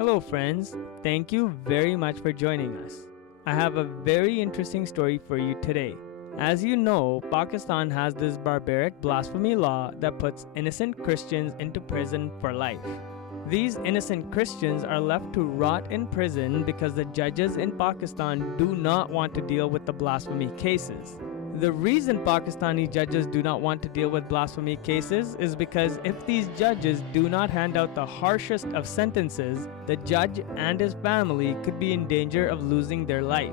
Hello, friends. Thank you very much for joining us. I have a very interesting story for you today. As you know, Pakistan has this barbaric blasphemy law that puts innocent Christians into prison for life. These innocent Christians are left to rot in prison because the judges in Pakistan do not want to deal with the blasphemy cases. The reason Pakistani judges do not want to deal with blasphemy cases is because if these judges do not hand out the harshest of sentences, the judge and his family could be in danger of losing their life.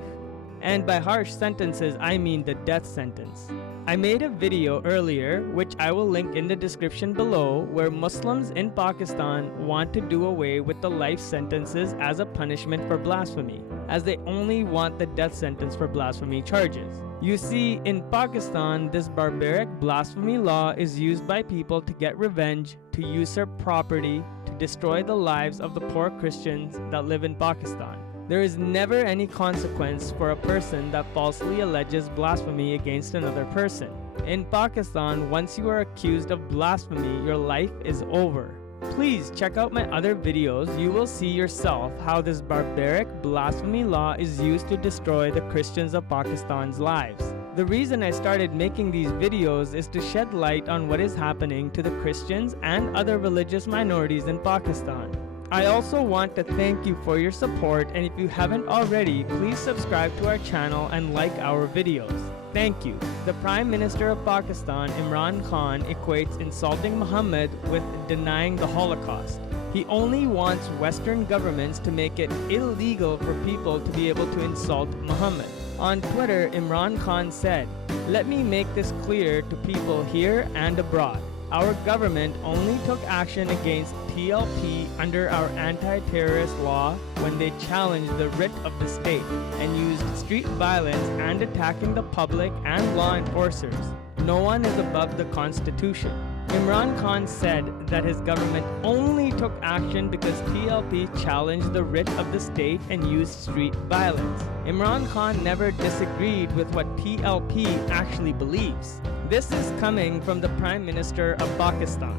And by harsh sentences, I mean the death sentence. I made a video earlier, which I will link in the description below, where Muslims in Pakistan want to do away with the life sentences as a punishment for blasphemy, as they only want the death sentence for blasphemy charges. You see, in Pakistan, this barbaric blasphemy law is used by people to get revenge, to usurp property, to destroy the lives of the poor Christians that live in Pakistan. There is never any consequence for a person that falsely alleges blasphemy against another person. In Pakistan, once you are accused of blasphemy, your life is over. Please check out my other videos. You will see yourself how this barbaric blasphemy law is used to destroy the Christians of Pakistan's lives. The reason I started making these videos is to shed light on what is happening to the Christians and other religious minorities in Pakistan. I also want to thank you for your support, and if you haven't already, please subscribe to our channel and like our videos. Thank you. The Prime Minister of Pakistan, Imran Khan, equates insulting Muhammad with denying the Holocaust. He only wants Western governments to make it illegal for people to be able to insult Muhammad. On Twitter, Imran Khan said, "Let me make this clear to people here and abroad. Our government only took action against TLP under our anti-terrorist law when they challenged the writ of the state and used street violence and attacking the public and law enforcers. No one is above the Constitution." Imran Khan said that his government only took action because TLP challenged the writ of the state and used street violence. Imran Khan never disagreed with what TLP actually believes. This is coming from the Prime Minister of Pakistan.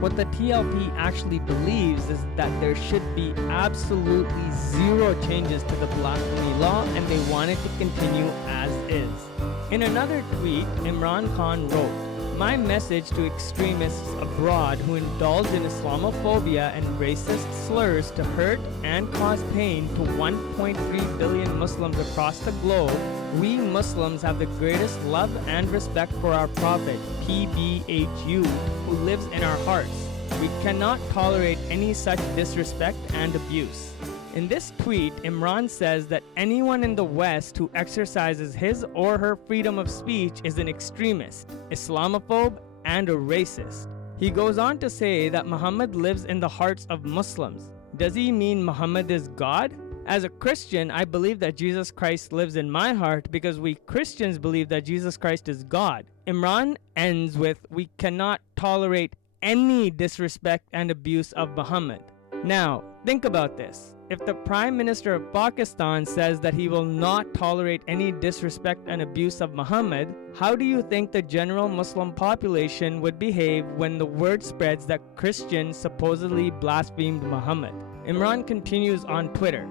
What the TLP actually believes is that there should be absolutely zero changes to the blasphemy law, and they want it to continue as is. In another tweet, Imran Khan wrote, "My message to extremists abroad who indulge in Islamophobia and racist slurs to hurt and cause pain to 1.3 billion Muslims across the globe, we Muslims have the greatest love and respect for our Prophet, PBHU, who lives in our hearts. We cannot tolerate any such disrespect and abuse." In this tweet, Imran says that anyone in the West who exercises his or her freedom of speech is an extremist, Islamophobe, and a racist. He goes on to say that Muhammad lives in the hearts of Muslims. Does he mean Muhammad is God? As a Christian, I believe that Jesus Christ lives in my heart because we Christians believe that Jesus Christ is God. Imran ends with, "We cannot tolerate any disrespect and abuse of Muhammad." Now, think about this. If the Prime Minister of Pakistan says that he will not tolerate any disrespect and abuse of Muhammad, how do you think the general Muslim population would behave when the word spreads that Christians supposedly blasphemed Muhammad? Imran continues on Twitter,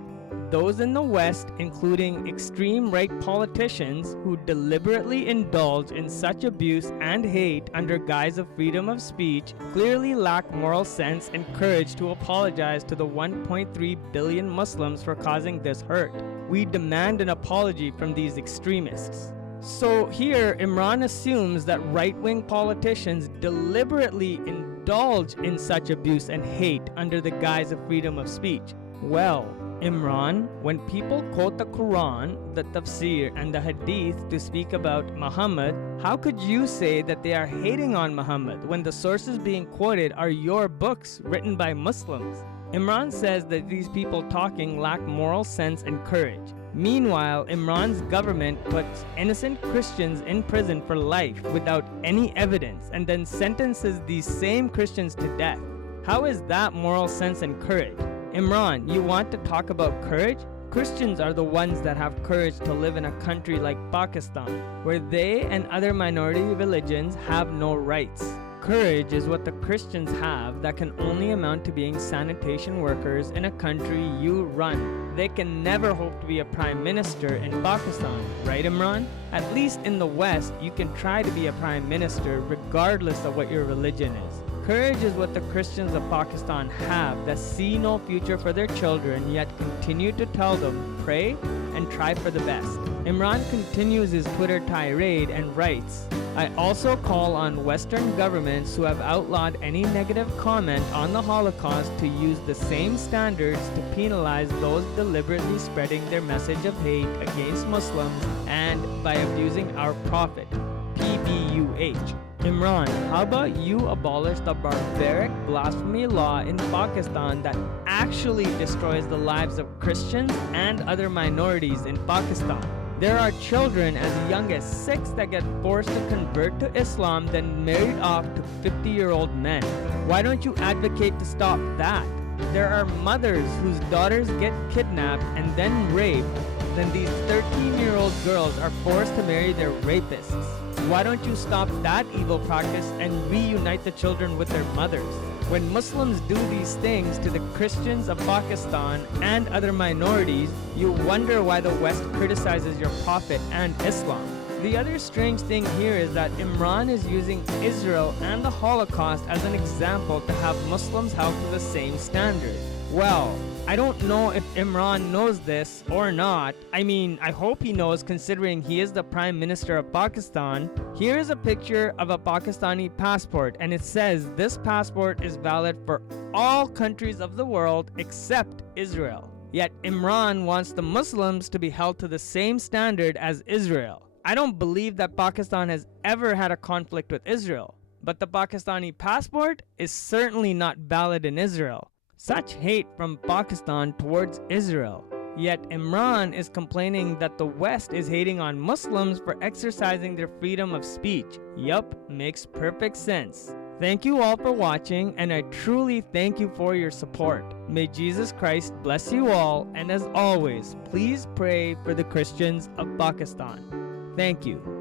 "Those in the West, including extreme right politicians who deliberately indulge in such abuse and hate under guise of freedom of speech, clearly lack moral sense and courage to apologize to the 1.3 billion Muslims for causing this hurt. We demand an apology from these extremists." So here, Imran assumes that right-wing politicians deliberately indulge in such abuse and hate under the guise of freedom of speech. Well, Imran, when people quote the Quran, the Tafsir, and the Hadith to speak about Muhammad, how could you say that they are hating on Muhammad when the sources being quoted are your books written by Muslims? Imran says that these people talking lack moral sense and courage. Meanwhile, Imran's government puts innocent Christians in prison for life without any evidence and then sentences these same Christians to death. How is that moral sense and courage? Imran, you want to talk about courage? Christians are the ones that have courage to live in a country like Pakistan, where they and other minority religions have no rights. Courage is what the Christians have that can only amount to being sanitation workers in a country you run. They can never hope to be a prime minister in Pakistan, right, Imran? At least in the West, you can try to be a prime minister regardless of what your religion is. Courage is what the Christians of Pakistan have that see no future for their children yet continue to tell them, pray and try for the best. Imran continues his Twitter tirade and writes, I also call on Western governments who have outlawed any negative comment on the Holocaust to use the same standards to penalize those deliberately spreading their message of hate against Muslims and by abusing our prophet. PBUH. Imran, how about you abolish the barbaric blasphemy law in Pakistan that actually destroys the lives of Christians and other minorities in Pakistan? There are children as young as 6 that get forced to convert to Islam, then married off to 50-year-old men. Why don't you advocate to stop that? There are mothers whose daughters get kidnapped and then raped. Then these 13-year-old girls are forced to marry their rapists. Why don't you stop that evil practice and reunite the children with their mothers? When Muslims do these things to the Christians of Pakistan and other minorities, you wonder why the West criticizes your prophet and Islam. The other strange thing here is that Imran is using Israel and the Holocaust as an example to have Muslims held to the same standard. Well, I don't know if Imran knows this or not. I mean, I hope he knows considering he is the Prime Minister of Pakistan. Here is a picture of a Pakistani passport and it says this passport is valid for all countries of the world except Israel. Yet Imran wants the Muslims to be held to the same standard as Israel. I don't believe that Pakistan has ever had a conflict with Israel, but the Pakistani passport is certainly not valid in Israel. Such hate from Pakistan towards Israel. Yet Imran is complaining that the West is hating on Muslims for exercising their freedom of speech. Yup, makes perfect sense. Thank you all for watching, and I truly thank you for your support. May Jesus Christ bless you all, and as always, please pray for the Christians of Pakistan. Thank you.